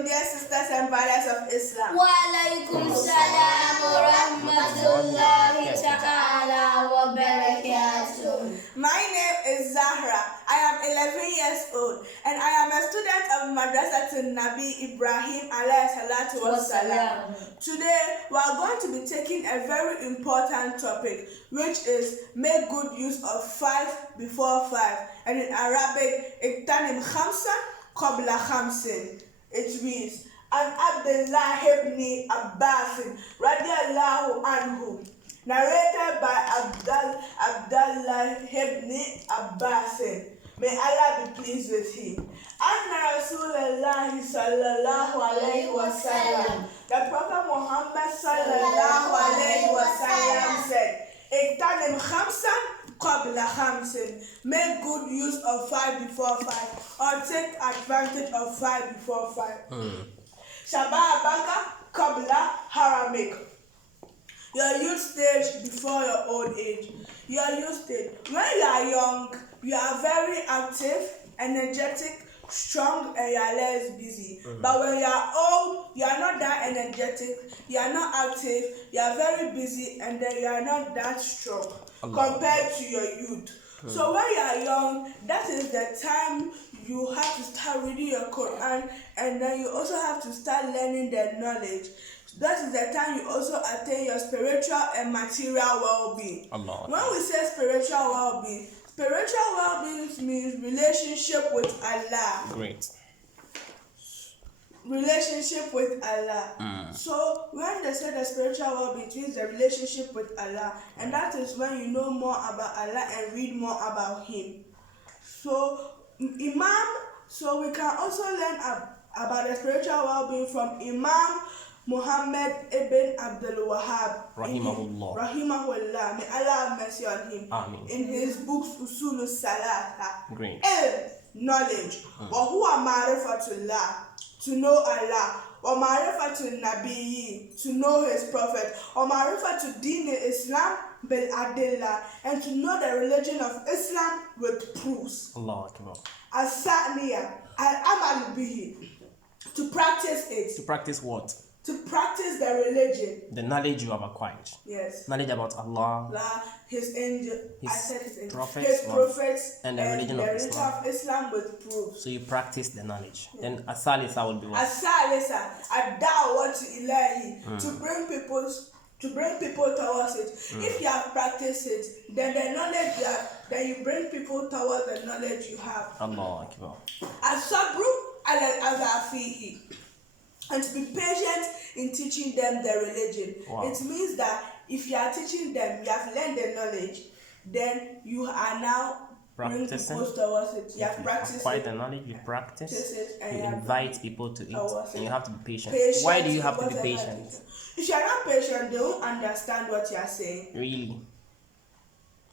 alaikum, dear sisters and brothers of Islam. Wa alaikum salam wa rahmatullahi ta'ala wa barakatuh. My name is Zahra. I am 11 years old and I am a student of Zahra Nabi Ibrahim alayhi salatu wassalam. Today we are going to be taking a very important topic, which is make good use of 5 before 5, and in Arabic Enlightening qabla khamsin. It means an Abdullah ibn Abbas radiallahu anhu, narrated by Abdullah ibn Abbas, may Allah be pleased with him. Anna Rasulullah sallallahu alayhi wa sallam, the Prophet Muhammad sallallahu alayhi wa sallam said, Iktanim khamsan qabla khamsin, make good use of 5 before 5, or take advantage of 5 before 5. Shababaka qabla haramik, your youth stage before your old age. Your youth stage, when you are young, you are very active, energetic, strong, and you are less busy. But when you are old, you are not that energetic, you are not active, you are very busy, and then you are not that strong compared to your youth. So when you are young, that is the time you have to start reading your Quran, and then you also have to start learning the knowledge. That is the time you also attain your spiritual and material well-being. When we say spiritual well-being means relationship with Allah. Great. Relationship with Allah. So when they say the spiritual well-being, it means the relationship with Allah, and that is when you know more about Allah and read more about Him. So so we can also learn about the spiritual well-being from Imam Muhammad ibn Abdul Wahhab, rahimahullah, may Allah have mercy on him. Amen. In his books Usul Salata. Great. Knowledge. Wa huwa ma'rifatullah, to know Allah. Wa ma'rifatul Nabiyyi, to know his prophet. Wa ma'rifatul Deen Islam bil adillah, and to know the religion of Islam with proofs. Allah Akbar. As-sa'niya al-amal bihi, to practice it. To practice what? To practice the religion. The knowledge you have acquired. Yes. Knowledge about Allah, his prophets, and the religion of Islam with proof. So you practice the knowledge. Then asalisa will be what? Asalisa, ad-da'wa to ilahi, to bring people towards it. If you have practiced it, then the knowledge you have, then you bring people towards the knowledge you have. Allah Akbar. As-sabru ala fihi, and to be patient in teaching them the religion. Wow. It means that if you are teaching them, you have learned the knowledge, then you are now practicing towards it. You have practiced acquired the knowledge, you practice it, you invite people to it, and you have to be patient. Patient. Why do you have to be patient? If you are not patient, they won't understand what you are saying. Really?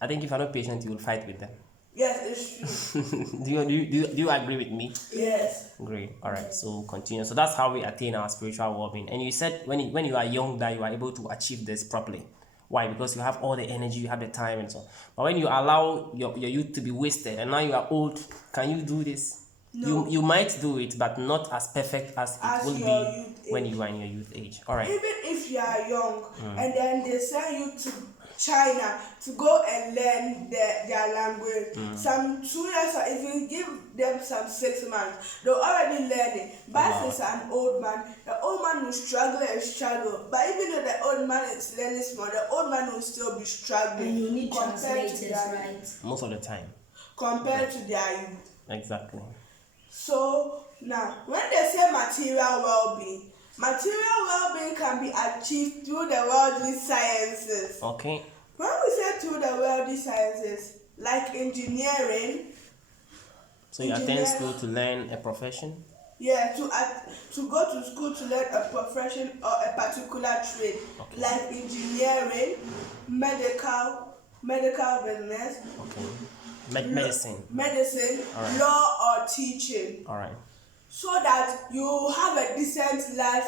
I think if you are not patient, you will fight with them. Yes, it's true. do you agree with me? Yes. Great. All right. So continue. So that's how we attain our spiritual well-being. And you said when you are young that you are able to achieve this properly. Why? Because you have all the energy, you have the time, and so on. But when you allow your youth to be wasted, and now you are old, can you do this? No. You might do it, but not as perfect as it will be when you are in your youth age. All right. Even if you are young, and then they send you to China to go and learn their language. Some 2 years, or even give them some 6 months, they'll already learn it. But if it's an old man, the old man will struggle and struggle. But even though the old man is learning small, the old man will still be struggling. And you need translators, right? Most of the time. Compared to their youth. Exactly. So now, when they say material well-being can be achieved through the worldly sciences. Okay. When we say through the worldly sciences, like engineering. So you attend school to learn a profession? Yeah, to go to school to learn a profession or a particular trade, like engineering, medical business. Okay. Medicine. Right. Law or teaching. All right. So that you have a decent life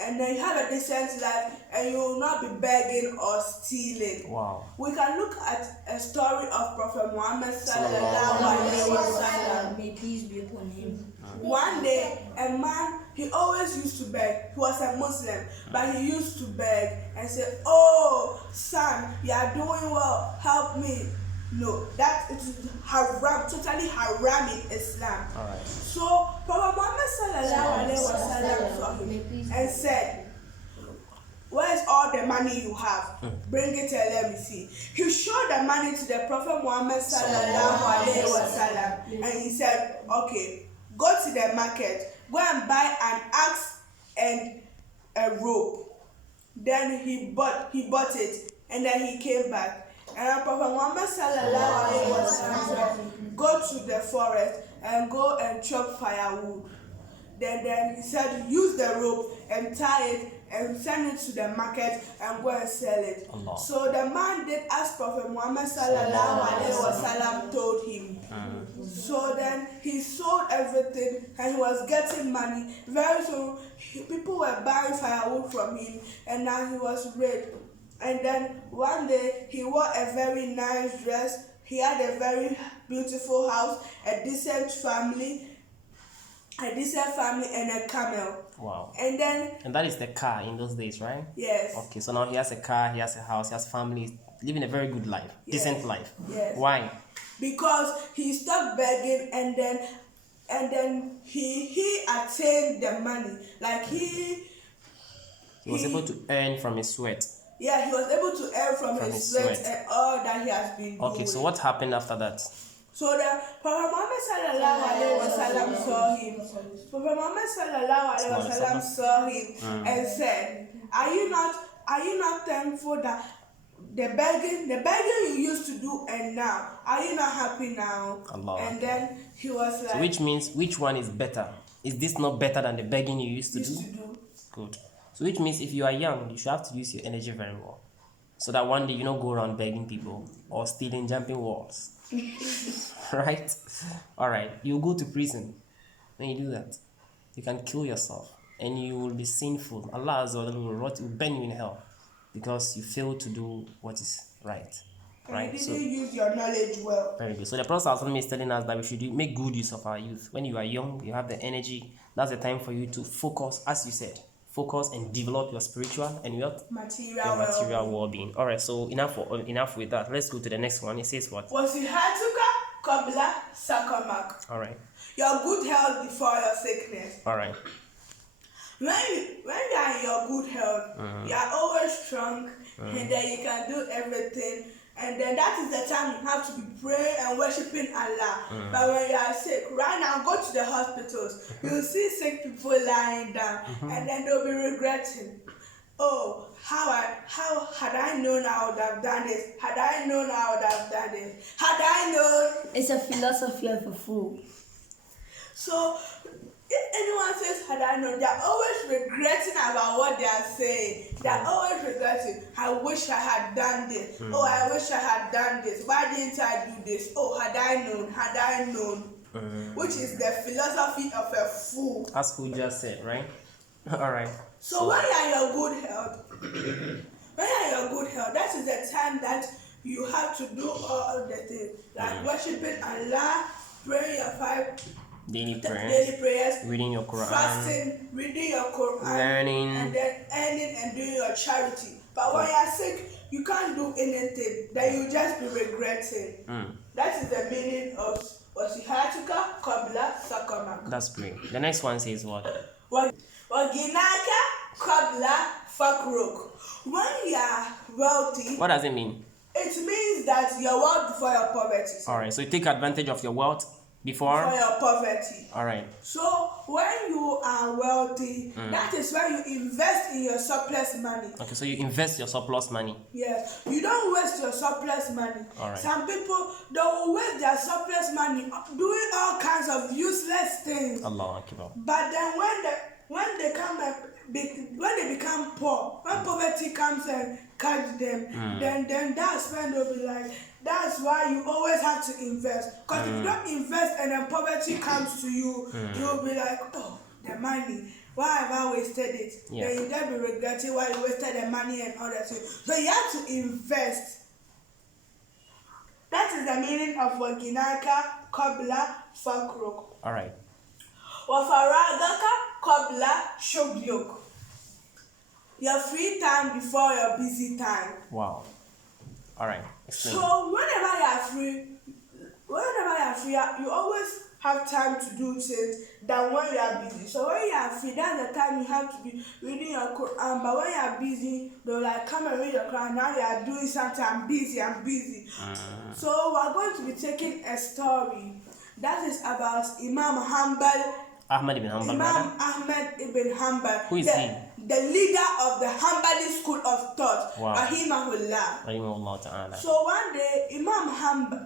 and then you have a decent life, and you will not be begging or stealing. Wow. We can look at a story of Prophet Muhammad sallallahu alaihi wasallam. May peace be upon him. One day, a man, he always used to beg. He was a Muslim, but he used to beg and say, "Oh, son, you are doing well. Help me." No, that is haram, totally haram in Islam. All right. So Prophet Muhammad sallallahu alaihi wasallam saw him and said, "Where's all the money you have? Bring it and let me see." He showed the money to the Prophet Muhammad sallallahu alaihi wasallam, and he said, "Okay, go to the market, go and buy an axe and a rope." Then he bought it, and then he came back. And Prophet Muhammad sallallahu alaihi wasallam said, "Go to the forest and go and chop firewood." Then he said, "Use the rope and tie it and send it to the market and go and sell it." Allah. So the man did as Prophet Muhammad sallallahu alaihi wasallam told him. So then he sold everything and he was getting money. Very soon, people were buying firewood from him, and now he was rich. And then one day he wore a very nice dress. He had a very beautiful house, a decent family, and a camel. Wow. And that is the car in those days, right? yes, Okay, so now he has a car, he has a house, he has family, he's living a very good life, Yes. decent life. Yes. Why? because he stopped begging, and then he attained the money. Like He was able to earn from his sweat. he was able to earn from From his his sweat sweat. and all that he has been doing. Okay, so what happened after that? So the Prophet Muhammad sallallahu alaihi wasallam saw him. Prophet Muhammad sallallahu alaihi wasallam saw him and said, "Are you not thankful that the begging you used to do, and now are you not happy now?" Allah. And then he was like, So which means, which one is better? Is this not better than the begging you used to do? Good. So which means if you are young, you should have to use your energy very well, so that one day you don't go around begging people or stealing, jumping walls. Right? All right. You go to prison. When you do that, you can kill yourself and you will be sinful. Allah Azza wa Jalla will burn you in hell because you failed to do what is right. Right? you So didn't use your knowledge well. very good. So the Prophet ﷺ is telling us that we should make good use of our youth. When you are young, you have the energy. That's the time for you to focus, as you said, focus and develop your spiritual and your material well-being. All right. So enough with that. Let's go to the next one. It says what? Wasihatuka qabla sakamak. All right. Your good health before your sickness. All right. When you are in your good health, you are always strong, and then you can do everything. And then that is the time you have to be praying and worshiping Allah. But when you are sick, right now, go to the hospitals. You'll see sick people lying down, and then they'll be regretting. "Oh, how had I known I would have done this? Had I known I would have done this? Had I known?" It's a philosophy of a fool. So if anyone says "had I known," they're always regretting about what they are saying. They're always regretting. "I wish I had done this. Oh, I wish I had done this. Why didn't I do this? Oh, had I known." Which is the philosophy of a fool. As who just said, right? All right. So when you're in your good health, that is the time that you have to do all the things, like worshiping Allah, praying your 5 daily daily prayers, reading your Quran, fasting, reading your Quran, learning, and then earning and doing your charity. But when you're sick, you can't do anything. Then you just be regretting. That is the meaning of wasihatuka qabla sakamak. That's great. The next one says what? Waginaka qabla fakruk. When you are wealthy, What does it mean? it means that you're wealthy before your poverty. All right. So you take advantage of your wealth For before. your poverty. All right. So when you are wealthy, that is when you invest in your surplus money. Okay. So you invest your surplus money. Yes, you don't waste your surplus money. All right. Some people, they will waste their surplus money doing all kinds of useless things. Allah Akbar. But then when they become poor, when poverty comes and catch them, then that's when they'll be like, that's why you always have to invest. Because if you don't invest and then poverty comes to you, you'll be like, "Oh, the money. Why have I wasted it? Yeah. Then you just be regretting why you wasted the money and all that. So you have to invest. That is the meaning of waginaka qabla fakruk. All right. Wafaragaka qabla shugluk. Your free time before your busy time. Wow. All right. Explain. So whenever you are free, you always have time to do things than when you are busy. So when you are free, that's the time you have to be reading your Quran. But when you are busy, they'll like come and read your Quran. Now you are doing something. I'm busy. So we're going to be taking a story that is about Imam Hanbal. Ahmad ibn Hanbal, brother? Ahmad ibn Hanbal. Who is he? The leader of the Hanbali school of thought. Wow. Rahimahullah. Rahimahullah ta'ala. So one day, Imam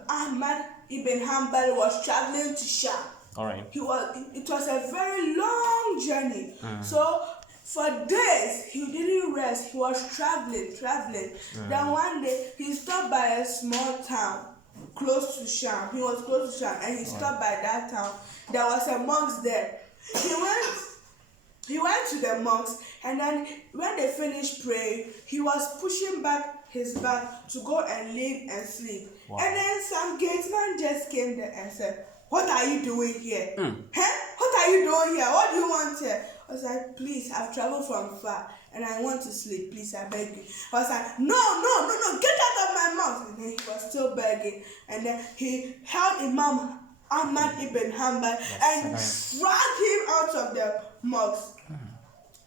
Ahmad ibn Hanbal was traveling to Sham. All right. It was a very long journey. So for days he didn't rest. He was traveling. Then one day he stopped by a small town close to Sham. He was close to Sham and he stopped by that town. There was a monk there. He went to the monks, and then when they finished praying, he was pushing back his bag to go and leave and sleep. Wow. And then some gatesman just came there and said, "What are you doing here? What are you doing here? What do you want here?" I was like, "Please, I've traveled from far and I want to sleep. Please, I beg you." I was like, No, get out of my mouth. And then he was still begging. And then he held Imam Ahmad ibn Hanbal and dragged him out of the mosque.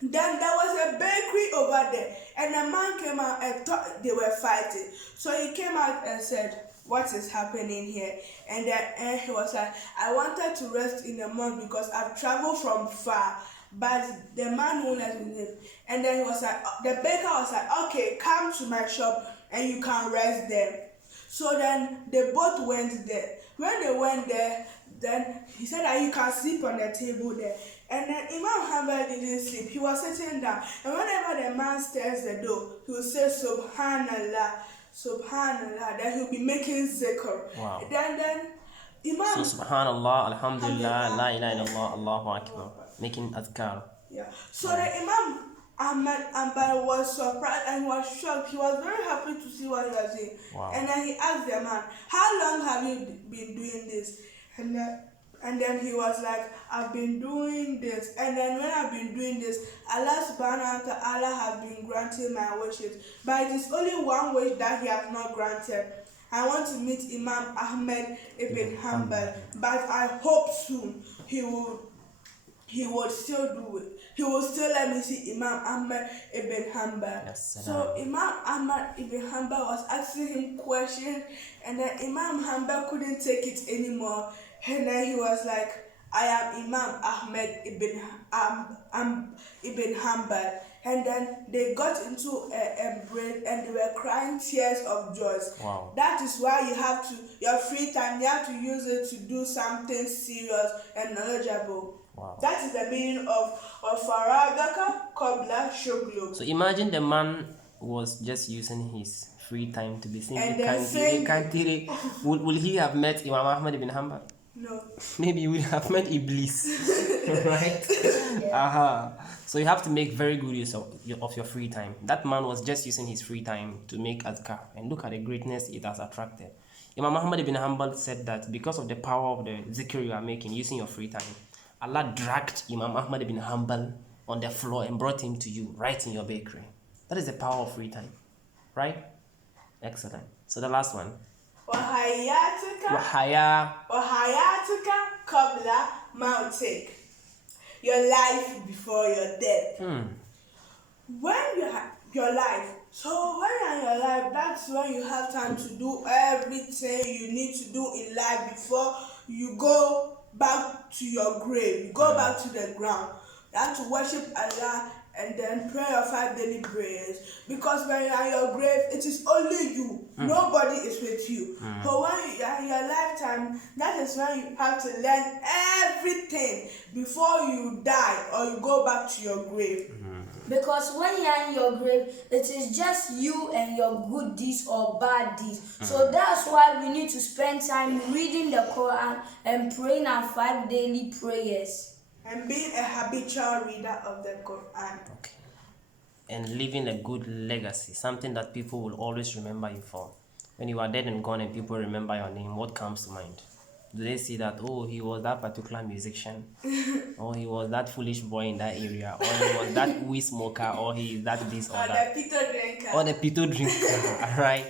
Then there was a bakery over there, and a man came out and thought they were fighting. So he came out and said, "What is happening here?" And then he was like, "I wanted to rest in the mosque because I've traveled from far." But the man won't let me live. And then he was like, the baker was like, "Okay, come to my shop and you can rest there." So then they both went there. When they went there, then he said that you can sleep on the table there. And then Imam Hanbal didn't sleep. He was sitting down. And whenever the man stares the door, he will say, "Subhanallah, Subhanallah." Then he'll be making zikr. Wow. Then Imam... So Subhanallah, Alhamdulillah, La ilaha illallah, Allahu Akbar. Making adhkar. Yeah. So the Imam Ahmad Hanbal was surprised and was shocked. He was very happy to see what he was doing. Wow. And then he asked the man, "How long have you been doing this?" And then he was like, "I've been doing this. And then when I've been doing this, Allah subhanahu wa ta'ala has been granting my wishes. But it is only one wish that he has not granted. I want to meet Imam Ahmad ibn Hanbal. But I hope soon he would still do it. He will still let me see Imam Ahmad ibn Hanbal." Yes, So Imam Ahmad ibn Hanbal was asking him questions, and then Imam Hanbal couldn't take it anymore. And then he was like, "I am Imam Ahmad ibn Hanbal." And then they got into an embrace and they were crying tears of joy. Wow. That is why your free time, you have to use it to do something serious and knowledgeable. Wow. That is the meaning of faragaka qabla shugluk. So imagine the man was just using his free time to be singing And then saying- Kantiri. Will he have met Imam Ahmad ibn Hanbal? No. Maybe he would have met Iblis. Right? So you have to make very good use of your free time. That man was just using his free time to make adhkar. And look at the greatness it has attracted. Imam Ahmad ibn Hanbal said that because of the power of the zikr you are making using your free time, Allah dragged Imam Ahmad ibn Hanbal on the floor and brought him to you right in your bakery. That is the power of free time. Right? Excellent. So the last one. Wahayatuka qabla mautik. Your life before your death. When you have your life, so when you're in your life, that's when you have time to do everything you need to do in life before you go back to your grave. You go back to the ground. You have to worship Allah and then pray your 5 daily prayers. Because when you're in your grave, it is only you. Nobody is with you. But when you're in your lifetime, that is when you have to learn everything before you die or you go back to your grave. Because when you are in your grave, it is just you and your good deeds or bad deeds. So that's why we need to spend time reading the Quran and praying our 5 daily prayers. and being a habitual reader of the Quran. Okay. And leaving a good legacy, something that people will always remember you for. When you are dead and gone and people remember your name, what comes to mind? Do they see that, oh, he was that particular musician, or he was that foolish boy in that area, or he was that weed smoker, or he is that this or that, The Peter drinker. or the Pito drinker, right?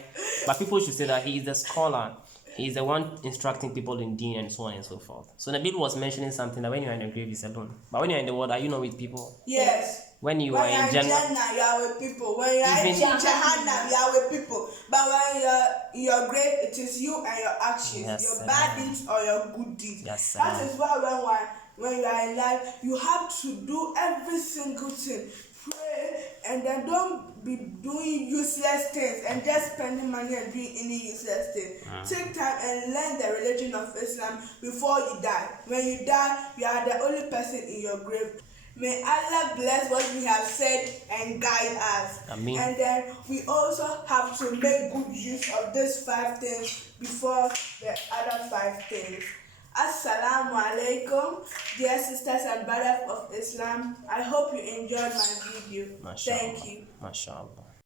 But people should say that he is the scholar, he is the one instructing people in deen and so on and so forth. So Nabil was mentioning something that when you are in the grave, is alone. But when you are in the world, are you not with people? Yes. When you When are in Jannah, you are with people. When you are in Even- Jahannam, you are with people. But when you are in your grave, it is you and your actions, Yes, your sir. bad deeds or your good deeds. Yes, sir. That is why when you are in life, you have to do every single thing. Pray and then don't be doing useless things and just spending money and doing any useless thing. Take time and learn the religion of Islam before you die. When you die, you are the only person in your grave. May Allah bless what we have said and guide us. Ameen. And then we also have to make good use of these 5 things before the other 5 things. Assalamu alaikum, dear sisters and brothers of Islam. I hope you enjoyed my video. Mashallah. Thank you. Mashallah.